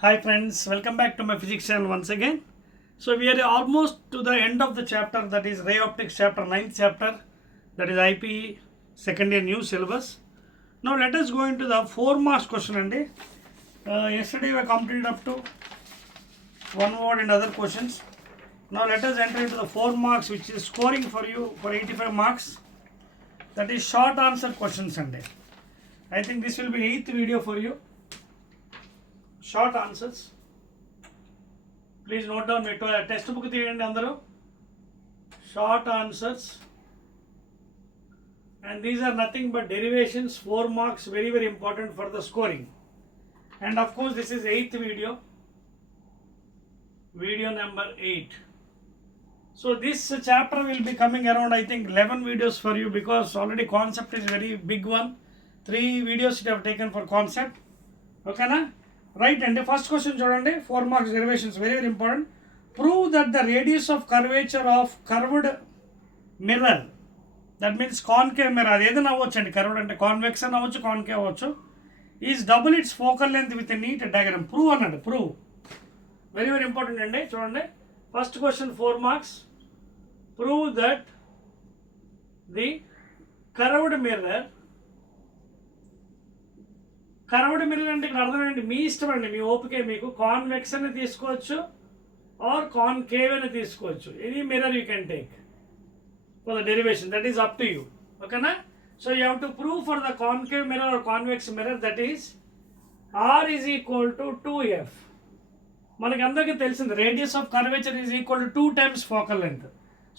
Hi friends, welcome back to my physics channel once again. So we are almost to the end of the chapter, that is ray optics chapter, 9th chapter, that is IPE second year new syllabus. Now let us go into the 4 marks question. Yesterday we completed up to one word and other questions. Now let us enter into the 4 marks which is scoring for you for 85 marks. That is short answer questions. I think this will be 8th video for you. Short answers. Please note down my test book తీయండి అందరూ. Short answers, and these are nothing but derivations, 4 marks, very very important for the scoring. And of course this is 8th video number 8. So this chapter will be coming around I think 11 videos for you, because already concept is very big one. 3 videos you have taken for concept. Okay na? Right, and the first question చూడండి, 4 marks derivations, very very important. Prove that the radius of curvature of curved mirror, that means concave mirror, అది ఏదైనా అవ్వచ్చు అండి, కర్వ్డ్ అంటే కాన్వెక్స్ అని అవ్వచ్చు, concave అవ్వచ్చు, is double its focal length with neat diagram. Prove అన్నాడు. ప్రూవ్ వెరీ వెరీ ఇంపార్టెంట్ అండి. చూడండి, first question 4 marks. Prove that the curved mirror, curved mirror అంటే ఇక్కడ అర్థం ఏంటి, మీ ఇష్టం అండి, మీ ఓపికే. మీకు కాన్వెక్స్ అని తీసుకోవచ్చు ఆర్ కాన్కేవ్ అని తీసుకోవచ్చు. Any mirror you can take for the derivation, that is up to you. ఓకేనా? So you have to prove for the concave mirror or convex mirror, that is R is equal to 2f. మనకి అందరికీ తెలిసింది radius of curvature is equal to 2 times focal length.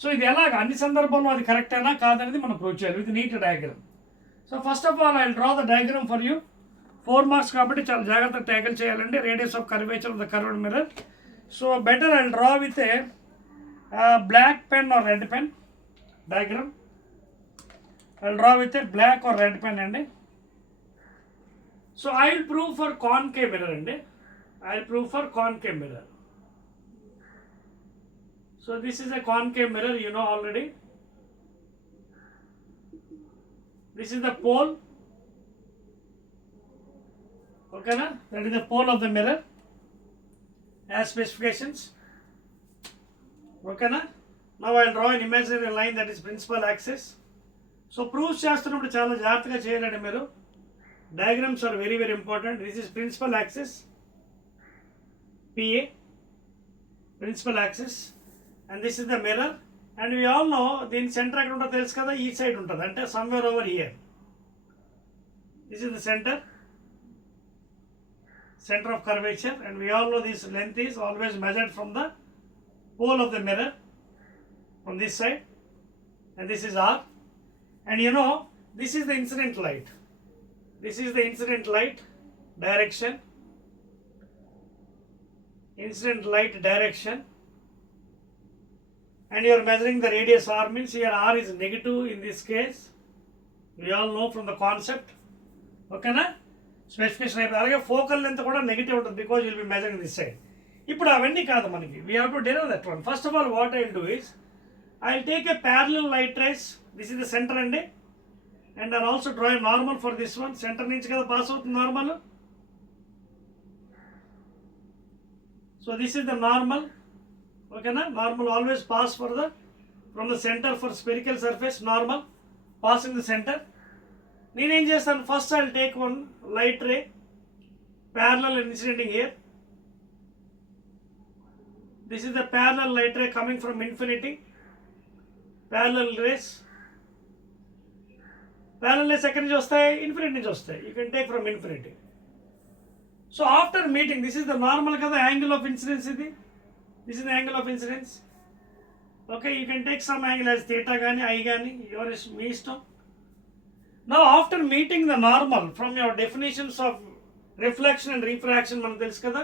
So ఇది ఎలాగ అన్ని సందర్భాల్లో అది కరెక్టేనా కాదనేది మనం ప్రూవ్ చేయాలి with neat diagram. So first of all I will draw the diagram for you. 4 marks కాబట్టి చాలా జాగ్రత్తగా ట్యాకిల్ చేయాలండి. Radius of curvature of the curved mirror. So better I will draw with a black pen or red pen diagram. I will draw with a black or red pen అండి. So I will prove for concave mirror అండి. I will prove for concave mirror. So this is a concave mirror, you know already. This is the pole. Okay na? That is the pole of the mirror as specifications. Okay na? Now I will draw an imaginary line, that is principal axis. So proof చేస్తున్నప్పుడు చాలా జాగ్రత్తగా చేయాలండి మీరు. Diagrams are very very important. This is principal axis, PA, principal axis, and this is the mirror. And we all know దీని సెంటర్ ఎక్కడ ఉంటుందో తెలుసు కదా, ఈ సైడ్ ఉంటుంది, అంటే somewhere over here. This is the center of curvature, and we all know this length is always measured from the pole of the mirror from this side, and this is R. And you know, this is the incident light. This is the incident light direction. Incident light direction. And you are measuring the radius R, means here R is negative in this case. We all know from the concept. Okay na? Specification అయిపోయింది. అలాగే focal length కూడా negative ఉంటుంది, because will be measuring this side. ఇప్పుడు అవన్నీ కాదు మనకి, we have to derive that one. First of all what I will do is, I will take a parallel light rays. This is the centre అండి, and I also draw a normal for this one. Centre నుంచి కదా pass అవుతుంది normal. So this is the normal. ఓకేనా? Normal always pass for the from the centre for spherical surface, normal passing the centre. నేనేం చేస్తాను, first I will take one light ray parallel and incident here. This is the parallel light ray coming from infinity. Parallel rays. Parallel rays ఎక్కడి నుంచి వస్తాయి, ఇన్ఫినిటీ నుంచి వస్తాయి. You can take from infinity. So after meeting, this is the normal కదా, angle of incidence ఇది. This is the angle of incidence. Okay, you can take some angle as theta కానీ I కానీ, మీ ఇష్టం. Now after meeting the normal, from your definitions of reflection and refraction మనకు తెలుసు కదా,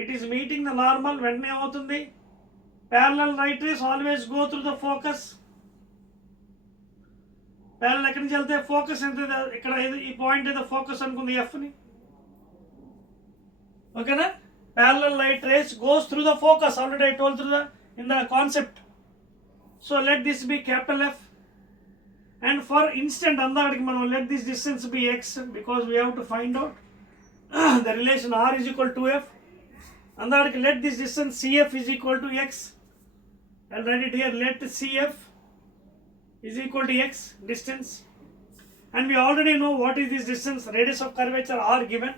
it is meeting the normal. వెంటనే ఏమవుతుంది, parallel light rays always go through the focus. parallel ఎక్కడి నుంచి వెళ్తే ఫోకస్ ఎంత, ఇక్కడ ఈ పాయింట్ ఏదో ఫోకస్ అనుకుంది ఎఫ్ని. ఓకేనా? parallel light rays goes through the focus, already I told through the in the concept. So let this be capital F. And for instant andadiki manam let this distance be x, because we have to find out the relation r is equal to f. అందాడికి let this distance CF is equal to x. I'll write it here. Let CF is equal to x distance, and we already know what is this distance. Radius of curvature r given,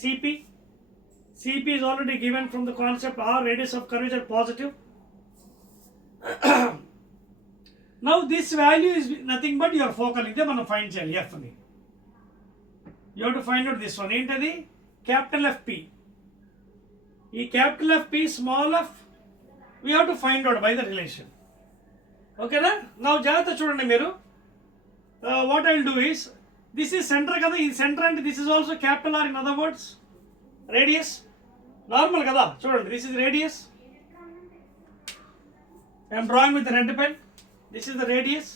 CP is already given from the concept r, radius of curvature positive. Now this value is nothing but your focal length. మనం ఫైండ్ చేయాలి f ని. You have to find out this one. ఏంటది? Capital FP. ఈ capital FP small f we have to find out by the relation. ఓకేనా? Now జాగ్రత్త చూడండి మీరు. What I will do is, this is center కదా, ఇది center అంటే this is also capital R, in other words radius. Normal కదా, చూడండి, this is radius. I am drawing with the red pen. This is the radius.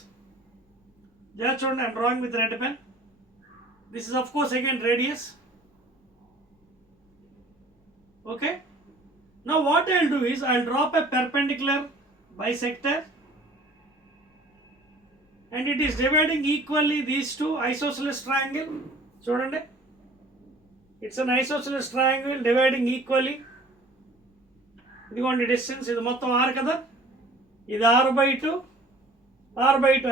Just చూడండి, I am drawing with the red pen. This is of course again radius. Okay. Now what I will do is, I will drop a perpendicular bisector, and it is dividing equally these two isosceles triangle. చూడండి, it's an isosceles triangle dividing equally. ఇదిగోండి distance, ఇది మొత్తం r కదా, ఇది r/2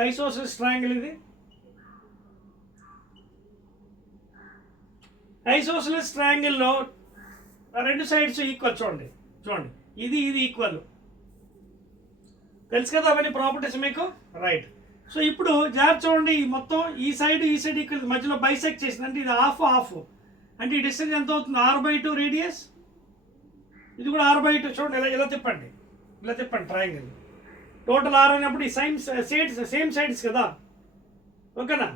isosceles triangle. ఇది isosceles triangle లో రెండు sides equal. చూడండి ఇది ఈక్వల్. తెలుసు కదా అవన్నీ ప్రాపర్టీస్ మీకు, రైట్? సో ఇప్పుడు జాగ్రత్త చూడండి, ఈ మొత్తం ఈ సైడ్ ఈక్వల్, మధ్యలో బైసెక్ట్ చేసింది అంటే ఇది హాఫ్. అంటే ఈ డిస్టెన్స్ ఎంత అవుతుంది? r/2 radius. ఇది కూడా r/2. చూడండి, ఇలా తిప్పండి ట్రయాంగిల్. టోటల్ r అయినప్పుడు ఈ సేమ్ సైడ్స్ కదా, ఓకేనా?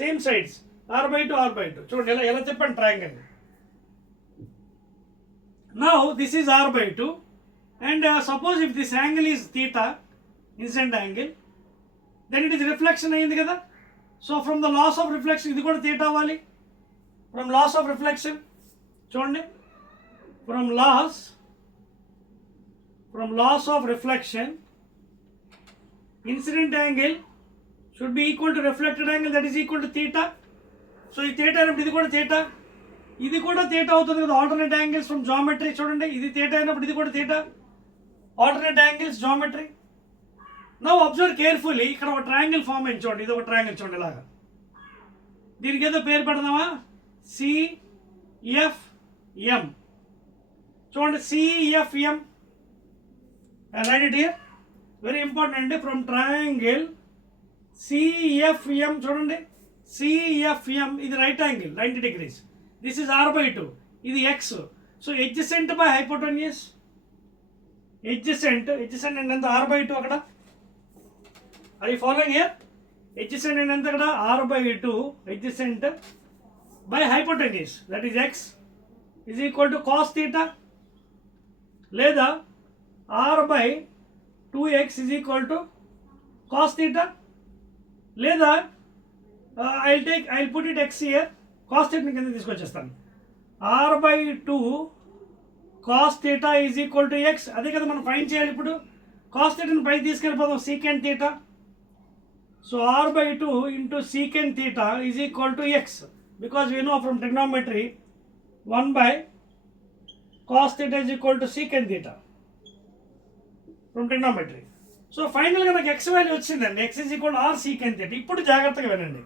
Same sides r/2. చూడండి, ఎలా తిప్పండి triangle. Now this is r/2, and suppose if this angle is theta, incident angle, then it is reflection అయింది కదా. So from the laws of reflection ఇది కూడా theta అవ్వాలి. ఫ్రమ్ లాస్ ఆఫ్ రిఫ్లెక్షన్ చూడండి, from laws of reflection incident angle should be equal to reflected angle, that is equal to theta. So ఈ theta అయినప్పుడు ఇది కూడా theta, ఇది కూడా theta అవుతుంది కదా. ఆల్టర్నేట్ యాంగిల్స్ ఫ్రమ్ జామెట్రీ చూడండి, ఇది theta అయినప్పుడు ఇది కూడా theta. Alternate angles geometry. Now observe carefully, ఇక్కడ ఒక ట్రయాంగిల్ ఫామ్ అయింది చూడండి, ఇది ఒక ట్రయాంగిల్ చూడండి ఇలాగా. దీనికి ఏదో పేరు పెడదామా? CFM. చూడండి, CFM. Right it here, very important అండి. ఫ్రమ్ ట్రయాంగిల్ CFM చూడండి, CFM ఇది right angle 90 degrees. This is r/2, ఇది x. So adjacent by hypotenuse, adjacent అంటే ఎంత? r/2 అక్కడ. Are you following here? Adjacent అంటే ఎంత అక్కడ? r/2 adjacent by hypotenuse, that is x, is equal to cos theta, లేదా r/2x is equal to cos theta, లేదా I'll put it x here, cos theta కింద తీసుకొచ్చేస్తాను. r/2 cos theta is equal to x. అదే కదా మనం ఫైండ్ చేయాలి ఇప్పుడు. cos theta ని పైకి తీసుకెళ్ళిపోదాం, secant theta. So r/2 into secant theta is equal to x, because we know from trigonometry 1/cos theta is equal to secant theta from trigonometry. So ఫైనల్గా నాకు x వాల్యూ వచ్చిందండి, x is equal to r secant theta. ఇప్పుడు జాగ్రత్తగా వినండి.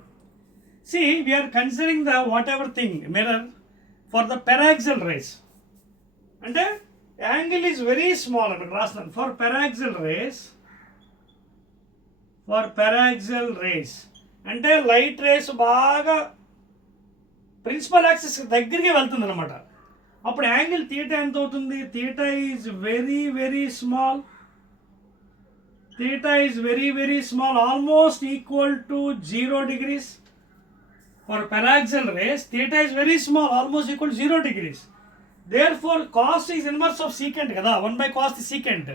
See, we are considering the whatever thing mirror for the paraxial rays. అంటే angle is very small అని రాస్తున్నాను. For paraxial rays అంటే లైట్ రేస్ బాగా ప్రిన్సిపల్ యాక్సిస్ దగ్గరికి వెళ్తుంది అనమాట. అప్పుడు యాంగిల్ థీటా ఎంత అవుతుంది? Theta is very small. very small, almost equal to 0 degrees. For paraxial rays, theta is very small, almost equal to 0 degrees. Therefore, cos is inverse of secant kada, 1/cos is secant.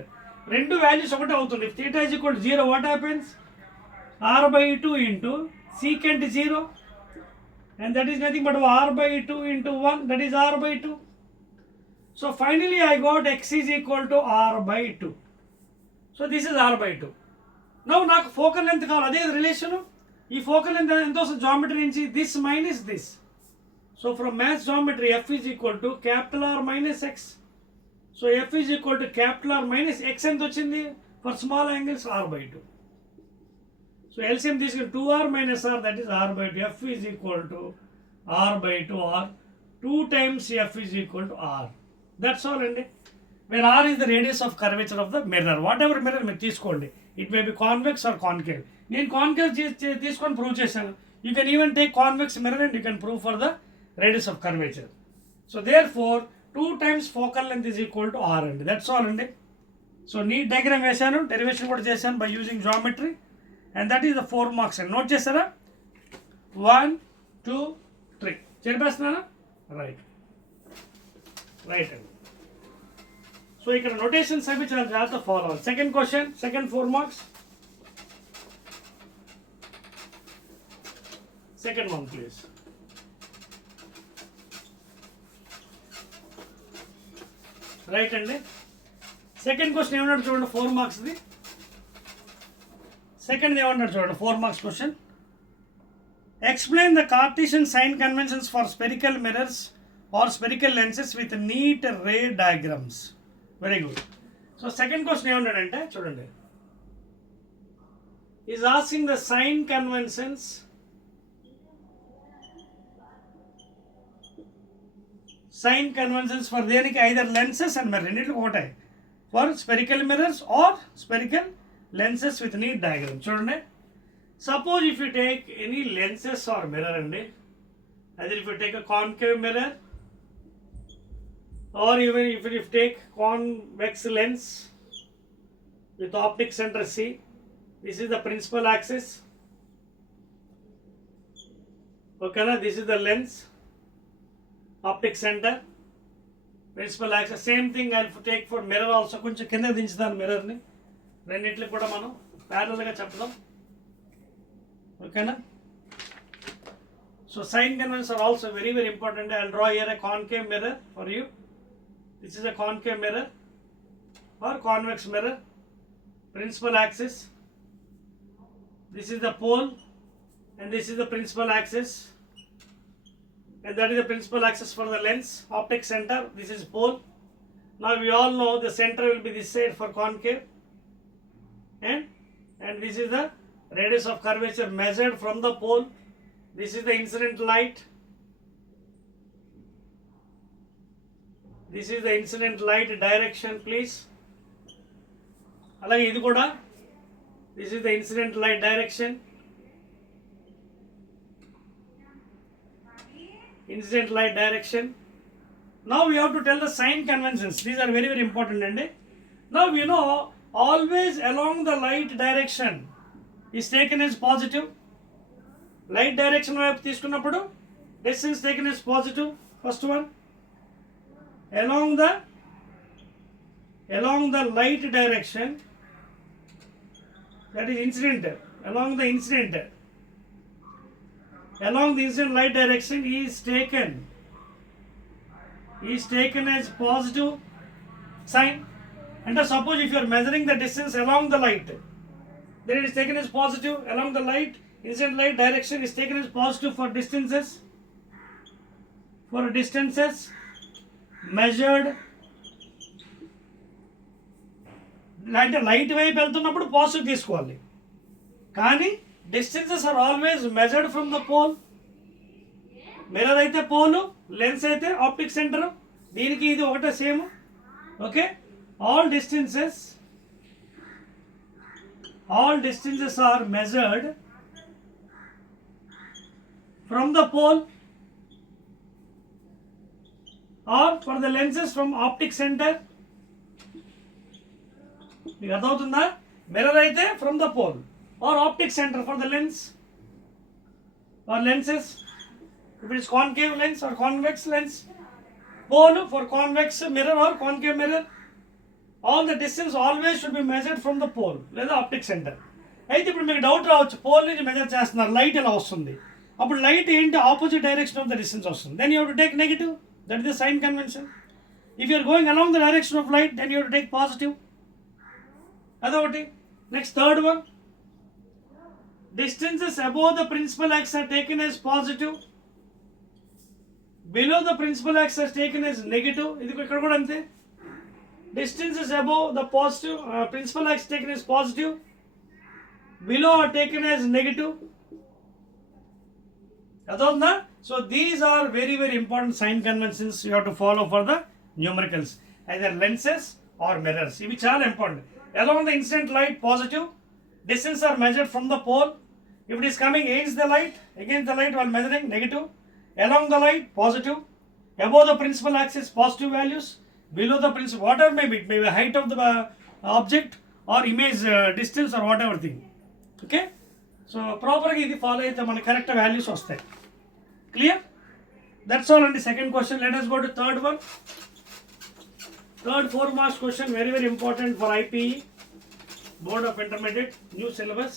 Rendu values okate avutundi. If theta is equal to 0, what happens? r/2 into secant 0, and that is nothing but r/2 into 1, that is r/2. So finally I got x is equal to r/2. So this is r/2. Now నాకు focal length కావాలి, అదే రిలేషన్. ఈ focal length ఎంత వస్తుంది జామెట్రీ నుంచి? this minus this. So from mass geometry f is equal to capital R minus x. So f is equal to capital R minus x ఎంత వచ్చింది for small angles r by 2. So LCM తీసుకుని 2r minus r, that is r by 2. F is equal to r by 2 or 2 times f is equal to r. That's all అండి. Where r is the radius of curvature of the mirror. Whatever mirror మీరు తీసుకోండి. It may be convex or concave. నేను కాన్కేవ్ తీసుకొని ప్రూవ్ చేశాను. You can even take convex mirror and you can prove for the radius of curvature. So therefore 2 times focal length is equal to r అండి. That's all అండి. So neat diagram వేశాను, derivation కూడా చేశాను by using geometry, and that is the 4 marks అండి. Note చేస్తారా? 1 2 3 చెప్పేస్తున్నానా? Right అండి. So ఇక్కడ నోటేషన్స్ అవి చాలా జాగ్రత్త ఫాలో అవ్వాలి. Second question, second 4 marks. Second one please. Right అండి. సెకండ్ క్వశ్చన్ ఏమన్నాడు చూడండి, 4 మార్క్స్ది. సెకండ్ ఏమన్నాడు చూడండి, 4 marks question. Explain the Cartesian sign conventions for spherical mirrors or spherical lenses with neat ray diagrams. Very good. So second question ఏమన్నాడంటే చూడండి, is asking the sign conventions for దేనికి, either lenses and mirror రెండిట్లో ఒకటే, for spherical mirrors or spherical lenses with neat diagram. చూడండి, suppose if you take any lenses or mirror అండి, either if you take a concave mirror or even if you take convex lens with optic center C, this is the principal axis, okay na, this is the lens, optic center, principal axis. Same thing I will take for mirror also. కొంచెం కింద దించుదాం mirror ని, రెండిట్లు కూడా మనం parallel గా చెప్తాం, ఓకేనా. So sign conventions are also very very important. I will draw here a concave mirror for you. This is a concave mirror or convex mirror. Principal axis, this is the pole and this is the principal axis, and that is the principal axis for the lens. Optic center, this is pole. Now we all know the center will be this side for concave, and this is the radius of curvature measured from the pole. This is the incident light. This is the incident light direction, please. అలాగే ఇది కూడా, this is the incident light direction. Incident light direction. Now we have to tell the sign conventions. These are very very important అండి. Now you know always along the light direction is taken as positive. Light direction వైపు తీసుకున్నప్పుడు distance taken as positive. First one, along the light direction, that is incident, along the incident light direction is taken as positive sign. And suppose if you are measuring the distance along the light, then it is taken as positive. Along the light, incident light direction is taken as positive for distances measured. అంటే light వైపు వెళ్తున్నప్పుడు positive తీసుకోవాలి, కానీ distances are always measured from the pole. Mirror అయితే pole, lens అయితే optic centre, దీనికి ఇది ఒకటే same, okay. All distances are measured from the pole or for the lenses from optic center. మీకు అర్థమవుతుందా? మిర్రర్ అయితే from the pole or optic center for the lens or lenses. If it is concave lens or convex lens, pole for convex mirror or concave mirror, all the distance always should be measured from the pole లేదా optic center. అయితే ఇప్పుడు మీకు డౌట్ రావచ్చు, పోల్ నుంచి మెజర్ చేస్తున్నారు, లైట్ ఎలా వస్తుంది? అప్పుడు లైట్ ఏంటి, opposite direction of the distance వస్తుంది. Then you have to take negative. That is the sign convention. If you are going along the direction of light, then you have to take positive. Adavati. Next, third one. Distances above the principal axis are taken as positive. Below the principal axis are taken as negative. This is ante. Distance is above the positive, principal axis taken as positive, below are taken as negative. So these are very very important sign conventions you have to follow for the numericals, either lenses or mirrors. Ivi chaala important. Along the incident light positive, distance are measured from the pole. If it is coming against the light while measuring negative. Along the light positive, above the principal axis positive values, below the principal, whatever may be, it may be height of the object or image distance or whatever thing. Okay, so properly ఇది follow అయితే మన correct values వస్తాయి. Clear? That's all on the second question. Let us go to third one. Third 4 marks question, very very important for IPE Board of Intermediate, new syllabus.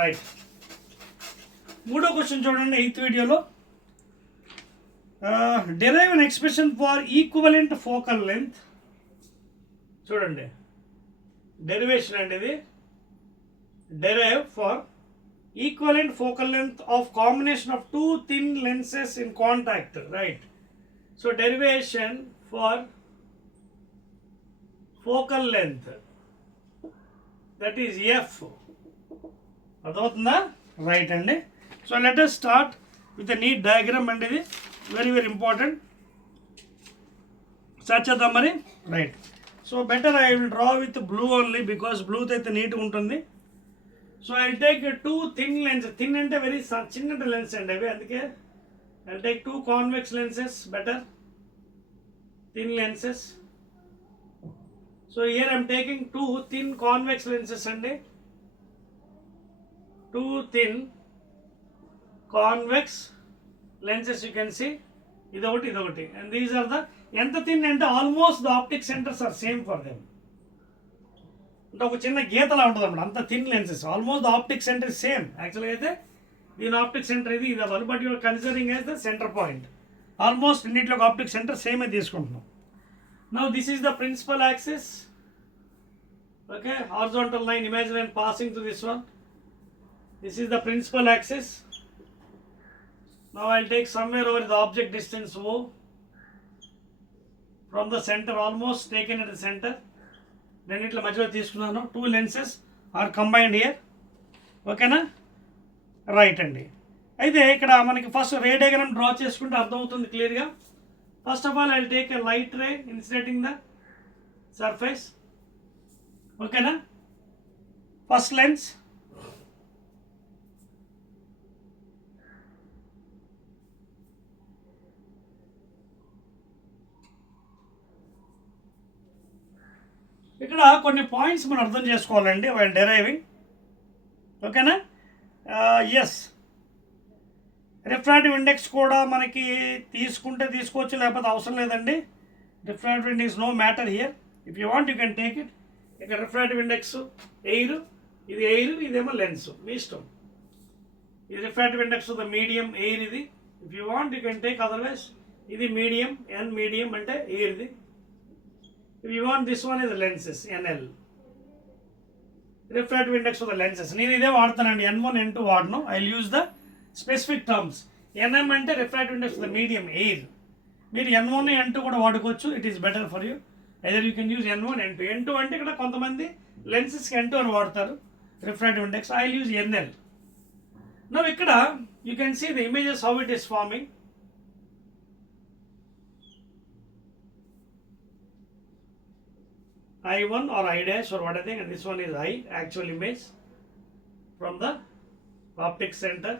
Right. మూడో క్వశ్చన్ చూడండి 8th వీడియోలో. Derive an expression for equivalent focal length. చూడండి, డెరివేషన్ అండి ఇది. Derive for equivalent focal length of combination of two thin lenses in contact, right? So derivation for focal length, that is f. అదవుతుందా? Right అండి. So let us start with a neat diagram అండి. ఇది very very important. Start చేద్దాం మరి. Right. So better I will draw with blue only because blue అయితే నీట్గా ఉంటుంది. So I'll take two thin lenses. Thin అంటే very చిన్న lens అండి అవి, అందుకే I'll take two convex lenses, better thin lenses. So here I'm taking two thin convex lenses అండి, two thin convex lenses you can see. idokati and these are the ఎంత thin అంటే almost the optic centers are same for them. అంటే ఒక చిన్న గీతలా ఉంటుంది అన్నమాట, అంత thin lenses. Almost the optic centre is same. యాక్చువల్గా అయితే దీని ఆప్టిక్ సెంటర్ ఇది అవ్వాలి, but you're considering as the centre point. Almost ఇన్నిట్లో ఒక ఆప్టిక్ సెంటర్ సేమే తీసుకుంటున్నాం. Now this is the principal axis. Okay, horizontal line, imagine line passing to this one. This is the principal axis. Now I take somewhere over the object distance O from the centre, almost taken at the centre. రెండిట్ల మధ్యలో తీసుకున్నాను. Two lenses are combined here. ఓకేనా? Right అండి. అయితే ఇక్కడ మనకి ఫస్ట్ రే diagram draw చేసుకుంటే అర్థమవుతుంది క్లియర్గా. First of all I take a light ray incidenting the surface. ఓకేనా? ఫస్ట్ లెన్స్, ఇక్కడ కొన్ని పాయింట్స్ మనం అర్థం చేసుకోవాలండి వైల్ డెరైవింగ్. ఓకేనా? ఎస్, రిఫ్రాక్టివ్ ఇండెక్స్ కూడా మనకి తీసుకుంటే తీసుకోవచ్చు, లేకపోతే అవసరం లేదండి. Refractive index no matter here. If you want you can take it. ఇక్కడ రిఫ్రాక్టివ్ ఇండెక్స్ ఎయిర్, ఇది ఎయిర్, ఇదేమో లెన్స్, మీ ఇష్టం. ఇది refractive index the medium air ఇది. If you want you can take, otherwise ఇది మీడియం, ఎన్ మీడియం అంటే ఎయిర్ది. If you want, this one is the lenses, NL. Refractive index for the lenses. నేను ఇదే వాడతానండి, N1 N2 వాడను. I'll use the specific terms. NM అంటే refractive index for the medium air. మీరు N1 N2 కూడా వాడుకోవచ్చు. It is better for you. Either you can use N1 N2. N2 అంటే ఇక్కడ కొంతమంది లెన్సెస్కి N2 అని వాడతారు refractive index. I'll use NL. Now ఇక్కడ you can see the images how it is forming. I1 or I dash or what I think, and this one is I, actual image from the optic center.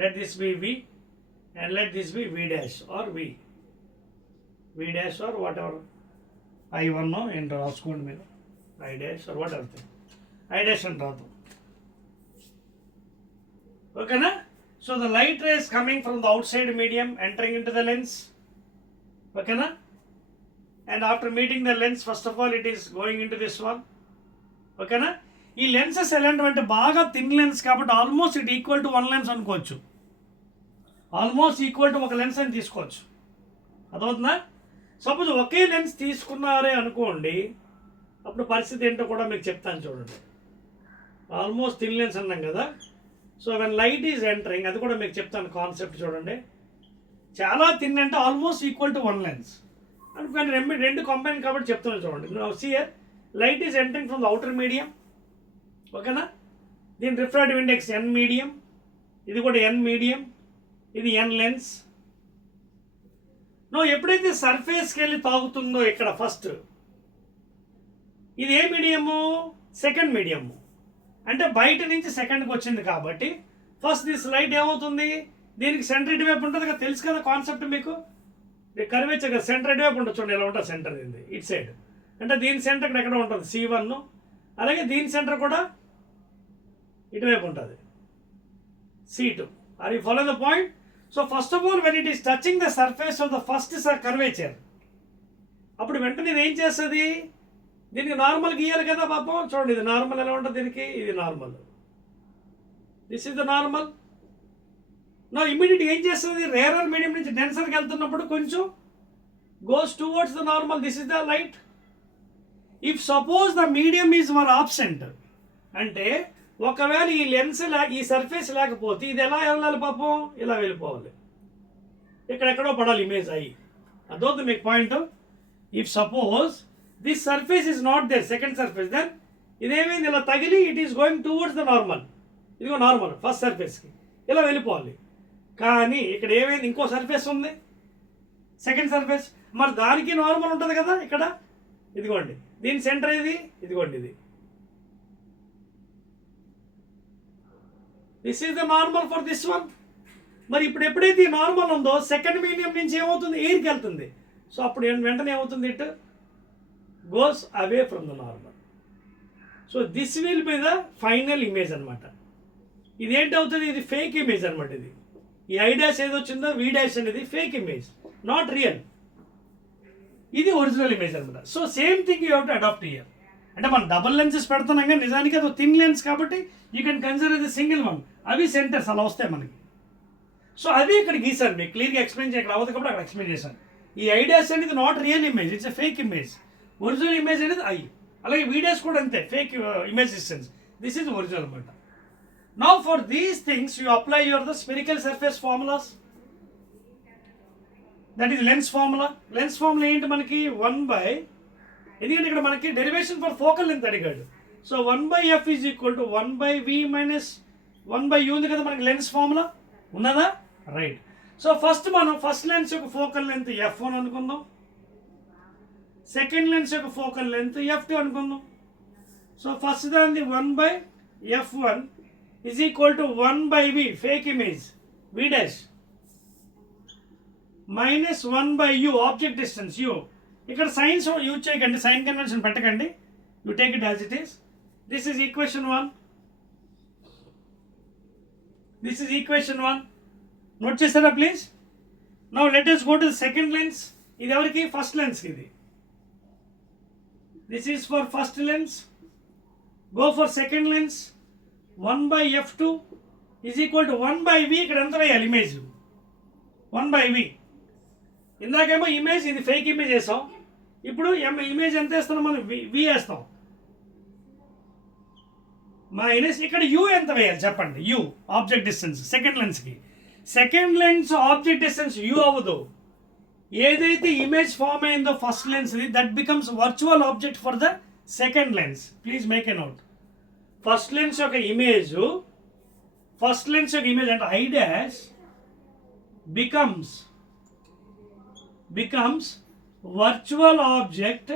Let this be V and let this be V dash or V dash or whatever. I1 no enter రాసుకోండి మీరు, I dash or whatever thing. I dash అని రాదు. ఓకేనా? So the light ray is coming from the outside medium entering into the lens. ఓకేనా? And after meeting the lens, first of all it is going into this one. ఓకేనా? ఈ లెన్సెస్ ఎలాంటివంటే బాగా thin lens కాబట్టి almost it equal to one lens అనుకోవచ్చు. Almost equal to ఒక లెన్స్ అని తీసుకోవచ్చు. అదవుతుందా? సపోజ్ ఒకే లెన్స్ తీసుకున్నారే అనుకోండి, అప్పుడు పరిస్థితి ఏంటో కూడా మీకు చెప్తాను చూడండి. ఆల్మోస్ట్ థిన్ లెన్స్ అన్నాం కదా. So when light is entering, అది కూడా మీకు చెప్తాను కాన్సెప్ట్ చూడండి. చాలా థిన్ అంటే almost equal to one lens. కానీ రెండు కంబైన్ కాబట్టి చెప్తున్నాను చూడండి. See here, light is entering from the outer medium, ఓకేనా. దీని రిఫ్రాక్టివ్ ఇండెక్స్ n మీడియం, ఇది కూడా n మీడియం, ఇది n లెన్స్. ఎప్పుడైతే సర్ఫేస్కి వెళ్ళి తాగుతుందో ఇక్కడ ఫస్ట్, ఇది ఏ మీడియము, సెకండ్ మీడియము, అంటే బయట నుంచి సెకండ్కి వచ్చింది కాబట్టి ఫస్ట్ దిస్ లైట్ ఏమవుతుంది, దీనికి సెంటర్ ఇటువైపు ఉంటుంది కదా, తెలుసు కదా కాన్సెప్ట్ మీకు. కర్వేచర్ కదా, సెంటర్ ఇటువైపు ఉంటుంది చూడండి, ఎలా ఉంటుంది సెంటర్ దీన్ని ఇటు సైడ్, అంటే దీని సెంటర్ ఇక్కడ ఎక్కడ ఉంటుంది C1, అలాగే దీని సెంటర్ కూడా ఇటువైపు ఉంటుంది C2. Are you follow the point? So first of all when it is touching the surface of the first curvature, అప్పుడు వెంటనే ఇది ఏం చేస్తుంది, దీనికి నార్మల్ గీయాలి కదా పాపం. చూడండి ఇది నార్మల్ ఎలా ఉంటుంది దీనికి, ఇది normal, this is the normal. Immediate ఏం చేస్తుంది, రేరర్ మీడియం నుంచి డెన్సర్కి వెళ్తున్నప్పుడు కొంచెం goes towards the normal, this is the light. If suppose the medium is వర్ ఆబ్సెంట్, అంటే ఒకవేళ ఈ లెన్స్ ఈ సర్ఫేస్ లేకపోతే ఇది ఎలా వెళ్ళాలి పాపం, ఇలా వెళ్ళిపోవాలి, ఇక్కడెక్కడో పడాలి ఇమేజ్ అయ్యి. అదొద్దు మీకు point. If suppose this surface is not there, second surface, then ఇదేమైంది, ఇలా తగిలి it is going towards the normal, ఇదిగో నార్మల్ ఫస్ట్ సర్ఫేస్కి ఇలా వెళ్ళిపోవాలి. కానీ ఇక్కడ ఏమైంది, ఇంకో సర్ఫేస్ ఉంది సెకండ్ సర్ఫేస్, మరి దానికి నార్మల్ ఉంటుంది కదా ఇక్కడ, ఇదిగోండి దీని సెంటర్ ఇది, ఇదిగోండి ఇది, this is the normal for this one. మరి ఇప్పుడు ఎప్పుడైతే ఈ నార్మల్ ఉందో సెకండ్ మీడియం నుంచి ఏమవుతుంది, ఎయిర్కి వెళ్తుంది. సో అప్పుడు వెంటనే ఏమవుతుంది, it goes away from the normal. So this will be the final image అనమాట. ఇది ఏంటవుతుంది, ఇది ఫేక్ ఇమేజ్ అనమాట. ఇది ఈ ఐడాష్ ఏది వచ్చిందో V' అనేది ఫేక్ ఇమేజ్, నాట్ రియల్. ఇది ఒరిజినల్ ఇమేజ్ అనమాట. So same thing you have to adapt here. అంటే మనం డబుల్ లెన్సెస్ పెడుతున్నాం కానీ నిజానికి అది థిన్ లెన్స్ కాబట్టి యూ కెన్ కన్సిడర్ ఇది సింగిల్ వన్. అవి సెంటర్స్ అలా వస్తాయి మనకి. సో అది ఇక్కడ గీసాను, మీకు క్లియర్గా ఎక్స్ప్లెయిన్ చేయక రావద్దు కాబట్టి అక్కడ ఎక్స్ప్లెయిన్ చేశాను. ఈ ఐడియాస్ అనేది not real image, it's a fake image. Original image అనేది ఐ, అలాగే వీడియోస్ కూడా అంతే, fake image distance. This is original అనమాట. Now for these things you apply your the spherical surface formulas, that is lens formula. Lens formula ఏంటి మనకి, 1/, ఎందుకంటే ఇక్కడ మనకి డెరివేషన్ ఫర్ ఫోకల్ లెంత్ అడిగాడు. So 1/f is equal to 1/v minus 1/u ఉంది కదా మనకి లెన్స్ ఫార్ములా, ఉన్నదా? రైట్. సో ఫస్ట్ లెన్స్ యొక్క ఫోకల్ లెంత్ f1 అనుకుందాం, సెకండ్ లెన్స్ యొక్క ఫోకల్ లెంత్ f2 అనుకుందాం. సో ఫస్ట్ దాన్ని 1/f1 is equal to 1/v fake image v' minus 1/u object distance u. ఇక్కడ సైన్స్ యూజ్ చేయకండి, sign convention పెట్టకండి, you take it as it is. This is equation 1, this is equation 1. Note చేస్తారా please? Now let us go to the second lens. ఇది ఎవరికి, ఫస్ట్ లెన్స్కి. ఇది this is for first lens. Go for second lens. 1/f2 is equal to 1/v. ఇక్కడ ఎంత వేయాలి image, 1/v. ఇందాకేమో ఇమేజ్ ఇది ఫేక్ ఇమేజ్ వేస్తాం, ఇప్పుడు ఇమేజ్ ఎంత వేస్తున్నాం మనం, v వేస్తాం. మైనస్ ఇక్కడ u ఎంత వేయాలి చెప్పండి, u ఆబ్జెక్ట్ డిస్టెన్స్ సెకండ్ లెన్స్కి. Second lens object distance u అవ్వదు. ఏదైతే ఇమేజ్ ఫామ్ అయిందో ఫస్ట్ లెన్స్ది, that becomes virtual object for the second lens. Please make a note. First lens యొక్క ఇమేజ్ అంటే I dash becomes virtual object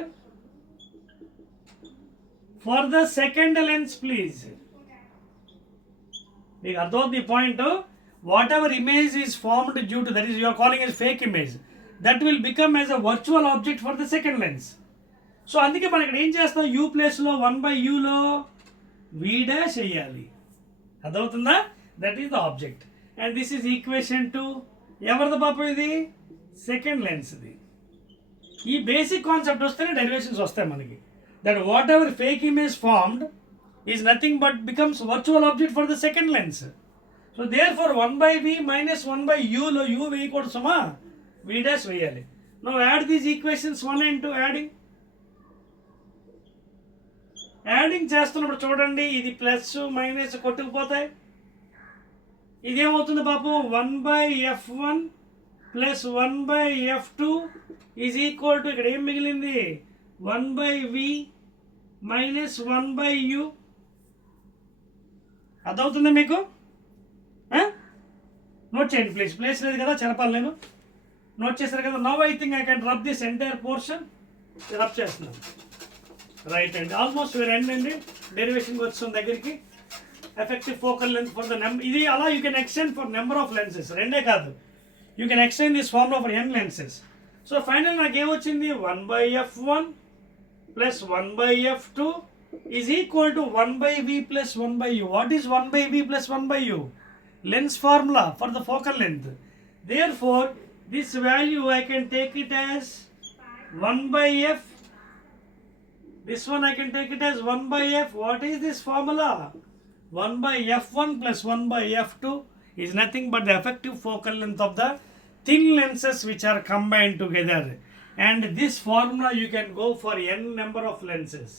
for the second lens. Please, మీకు అర్థమవుతుంది ఈ point. Whatever image is formed due to, that is you are calling as fake image, that will become as a virtual object for the second lens. So అందుకే మనం ఇక్కడ ఏం చేస్తాం, u ప్లేస్లో 1/uలో v' వేయాలి. అర్థమవుతుందా? That is the object. And this is equation 2. ఎవరిది పాపం ఇది, సెకండ్ లెన్స్ది. ఈ బేసిక్ కాన్సెప్ట్ వస్తేనే డెరివేషన్స్ వస్తాయి మనకి. That whatever fake image formed is nothing but becomes virtual object for the second lens. So therefore 1/v minus 1/uలో u వేయకూడదు సుమా, v' వేయాలి. Now add these equations 1 and 2. Adding చేస్తున్నప్పుడు చూడండి, ఇది ప్లస్ మైనస్ కొట్టుకుపోతాయి. ఇదేమవుతుంది పాపం, 1/f1 plus 1/f2 is equal to ఇక్కడ ఏం మిగిలింది 1/v మైనస్ 1/u. అర్థమవుతుంది మీకు? నోట్ చేయండి ప్లీజ్. ప్లేస్ లేదు కదా, చెప్పాలి నేను. నోట్ చేశారు కదా. Now I think I can rub this entire portion. Rub చేస్తున్నాను. రైట్ అండి, ఆల్మోస్ట్ వేరే ఎండ్ అండి. డెరివేషన్కి వస్తుంది దగ్గరికి. Effective focal length for the number, ఇది అలా you can extend for number of lenses. రెండే కాదు, you can extend this formula for n lenses. So final నాకు ఏమొచ్చింది 1/f1 plus 1/f2 is equal to 1/v plus 1/u. What is 1/v plus 1/u? Lens formula for the focal length. Therefore, this value I can take it as 1/f. This one I can take it as 1/f. What is this formula? 1/f1 plus 1/f2 is nothing but the effective focal length of the thin lenses which are combined together. And this formula you can go for n number of lenses.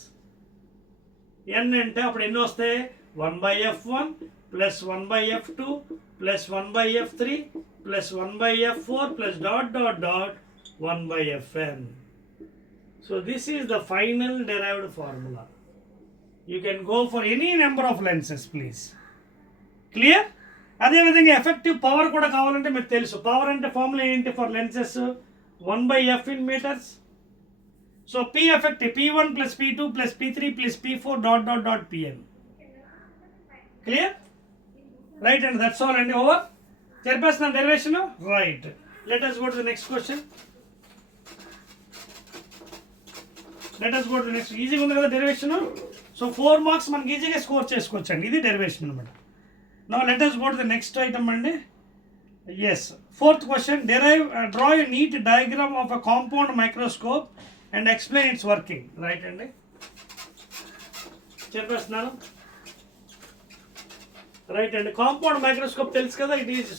n అంటే అప్పుడు ఎన్ని వస్తాయి? 1/f1 plus 1/f2 plus 1/f3 plus 1/f4 plus dot dot dot 1/fn. So this is the final derived formula. You can go for any number of lenses, please. Clear? అదే విధంగా effective power కూడా కావాలంటే మీకు తెలుసు. పవర్ అంటే ఫార్ములా ఏంటి for lenses? 1/f in meters. So P effective P1 plus P2 plus P3 plus P4 dot dot dot Pn. Clear? Right, and that's all. And over. Chairperson derivation. Right. Let us go to the next question. Let us go to the next. Easy ఉంది కదా derivation. So 4 marks మనకి ఈజీగా స్కోర్ చేసుకోవచ్చండి. ఇది derivation అన్నమాట. Now let us go to the next item అండి. Yes. Fourth question. Draw a neat diagram of a compound microscope and explain its working. Right అండి. Chairperson. Right, and compound microscope tells kada it is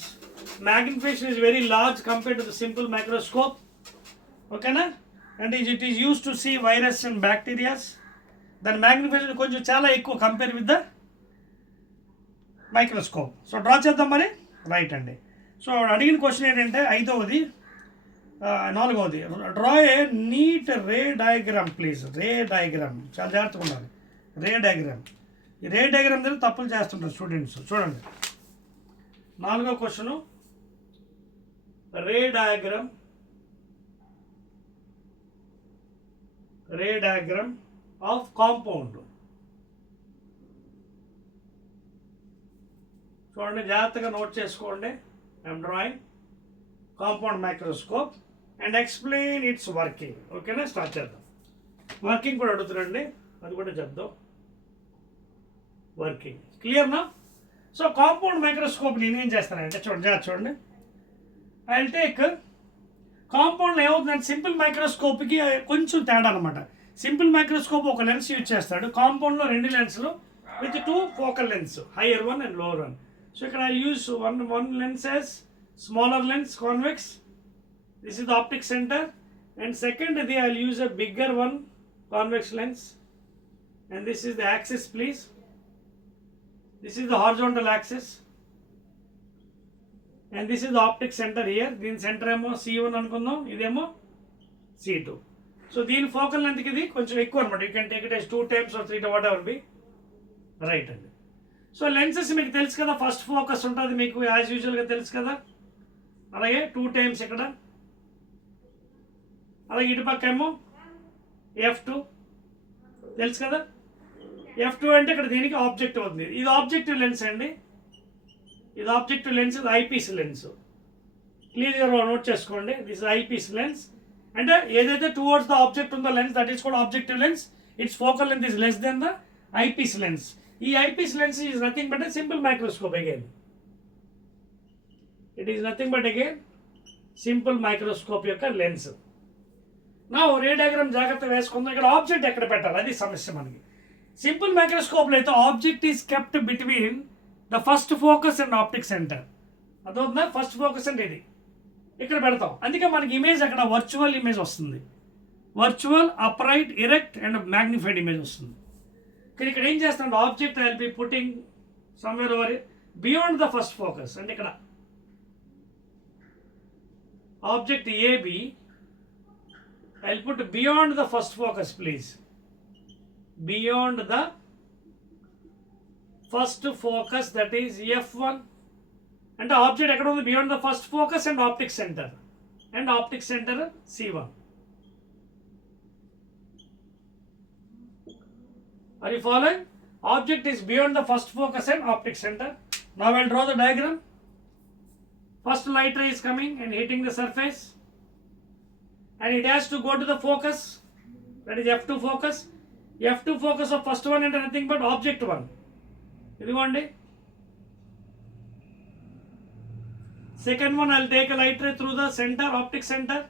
magnification is very large compared to the simple microscope. Okay na? And it is used to see virus and bacteria. Then magnification konju chala ekku compare with the microscope. So draw cheddam mari. Right andi. So adigina question entante ఐదవది నాలుగవది draw a neat ray diagram please. Ray diagram చాలా జాగ్రత్తగా ఉండాలి. ray diagram. ఈ రే డయాగ్రామ్ దగ్గర తప్పులు చేస్తుంటారు స్టూడెంట్స్. చూడండి, 4వ క్వశ్చను. రే డయాగ్రామ్ ఆఫ్ కాంపౌండ్. చూడండి, జాగ్రత్తగా నోట్ చేసుకోండి. I'm drawing compound microscope and explain it's working. ఓకేనా? స్టార్ట్ చేద్దాం. వర్కింగ్ కూడా అడుగుతున్నాండి, అది కూడా చెప్దాం. వర్కింగ్ క్లియర్నా? సో కాంపౌండ్ మైక్రోస్కోప్ నేనేం చేస్తానంటే చూడండి, ఐ విల్ టేక్ కాంపౌండ్లో ఏమవుతుందంటే సింపుల్ మైక్రోస్కోప్కి కొంచెం తేడా అనమాట. సింపుల్ మైక్రోస్కోప్ ఒక లెన్స్ యూజ్ చేస్తాడు, కాంపౌండ్లో 2 లెన్స్లు with 2 focal lens, higher one and lower one. So ఇక్కడ I use one lens as smaller lens convex. This is the optic center, and second I will use a bigger one convex lens, and this is the axis please. This is the horizontal axis, and this is the optic center here. దీని సెంటర్ ఏమో C1 అనుకుందాం, ఇదేమో C2. So దీని ఫోకల్ లెంత్కి ఇది కొంచెం ఎక్కువ అనమాట. You can take it as 2 times or 3 times, what ever B. Right అండి. సో లెన్సెస్ మీకు తెలుసు కదా, ఫస్ట్ ఫోకస్ ఉంటుంది మీకు యాజ్ యూజువల్గా తెలుసు కదా. అలాగే 2 times ఇక్కడ, అలాగే ఇటుపక్క ఏమో F2 తెలుసు కదా. F2 అంటే ఇక్కడ దీనికి ఆబ్జెక్టివ్ అవుతుంది. ఇది ఆబ్జెక్టివ్ లెన్స్ అండి, ఇది ఆబ్జెక్టివ్ లెన్స్, ఇది ఐపీస్ లెన్స్. క్లియర్గా నోట్ చేసుకోండి. దిస్ ఐపీస్ లెన్స్ అంటే ఏదైతే టువర్డ్స్ ద ఆబ్జెక్ట్ ఉందో lens, that is called objective lens. Its focal length is less than the eyepiece lens. ఈ eyepiece lens is nothing but a simple microscope again. It is nothing but again simple microscope యొక్క lens. నా ray diagram జాగ్రత్త వేసుకుందాం. ఇక్కడ ఆబ్జెక్ట్ ఎక్కడ పెట్టాలి, అది సమస్య మనకి. సింపుల్ మైక్రోస్కోప్లో అయితే object is kept between the first focus and optic centre. అదవుతుందా? ఫస్ట్ ఫోకస్ అంటే ఇది ఇక్కడ పెడతాం. అందుకే మనకి ఇమేజ్ అక్కడ వర్చువల్ ఇమేజ్ వస్తుంది. Virtual, upright, erect and magnified image వస్తుంది. కానీ ఇక్కడ ఏం చేస్తాను, object I will be putting somewhere over beyond the first focus. అంటే ఇక్కడ object AB, I'll put beyond the first focus, please. Beyond the first focus, that is F1. And the object according beyond the first focus and optic center. And optic center C1. Are you following? Object is beyond the first focus and optic center. Now I'll draw the diagram. First light ray is coming and hitting the surface. And it has to go to the focus. That is F2 focus. F2 focus of first one and nothing but object 1. Second one, I'll take a light ray through the center, optic center.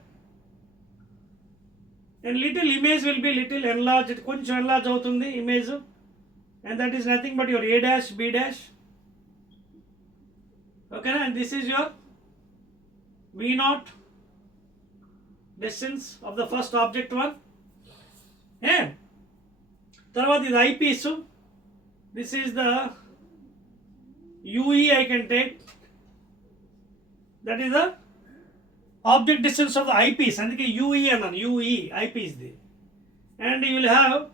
And little image will be little enlarged, koncham enlarge avutundi image. And that is nothing but your A dash, B dash. Okay, and this is your V0 distance of the first object 1. Yeah. Tarvata is eyepiece. This is the UE I can take. That is the object distance of the eyepiece. And UE and UE eyepiece. And you will have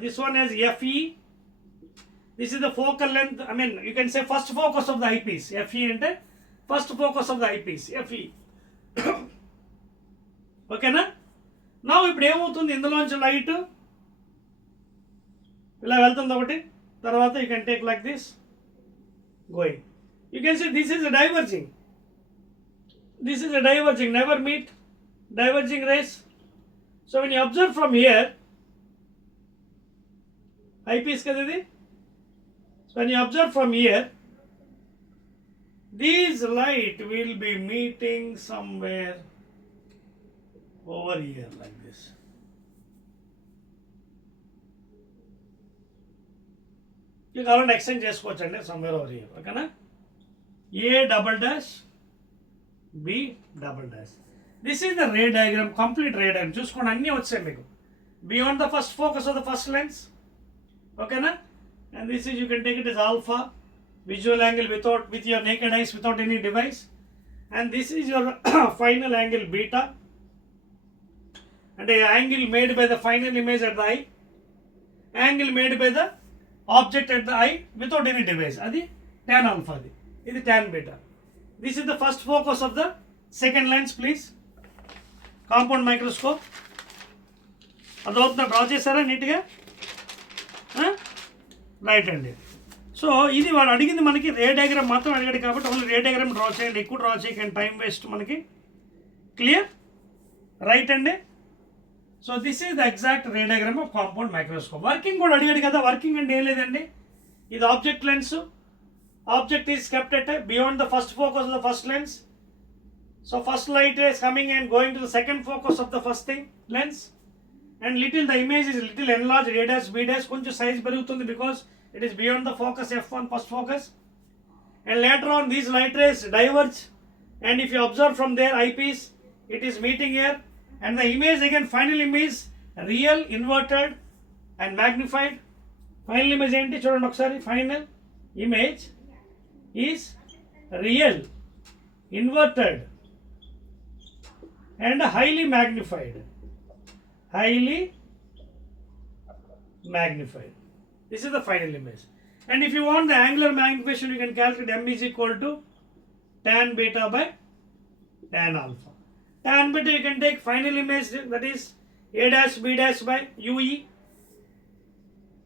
this one as FE. This is the focal length. I mean, you can say first focus of the eyepiece. FE and first focus of the eyepiece. FE. Okay, na? Now, if you want to launch light, you can take like this. Going. You can see this is a diverging. This is a diverging, never meet, diverging rays. So when you observe from here, eyepiece kadidi. So when you observe from here, these light will be meeting somewhere over here like this. You can extend somewhere over here. Okay, na? A double dash, B double dash. This is the ray diagram, complete ray diagram. Chuskondi anni vachayi meeku. Beyond the first focus of the first lens. Okay, na? And this is, you can take it as alpha, visual angle with your naked eyes without any device. And this is your final angle beta. And the angle made by the final image at the eye. Angle made by the object at the eye without any device. Adi tan alpha. This is tan beta. This is the first focus of the second lens, please. Compound microscope. Adotna draw chesara neatga. Right handed. So, this is what manaki ray diagram matram adigadu kabatti only ray diagram draw cheyandi, ekku draw cheyakandi, time waste manaki. Clear? Right handed. So this is the exact ray diagram of compound microscope. Working kuda adigadu kada, working ante em ledandi. This object lens. Object is kept at beyond the first focus of the first lens. So first light is coming and going to the second focus of the first lens. And little the image is little enlarged, A dash, B dash, koncham size perugutundi because it is beyond the focus F1 first focus. And later on these light rays diverge, and if you observe from their eyepiece, it is meeting here, and the image again, final image, real, inverted and magnified. Final image enti chudandi okasari. Final image is real, inverted and highly magnified. Highly magnified. This is the final image. And if you want the angular magnification, you can calculate m is equal to tan beta by tan alpha. Tan beta you can take final image, that is A dash B dash by UE.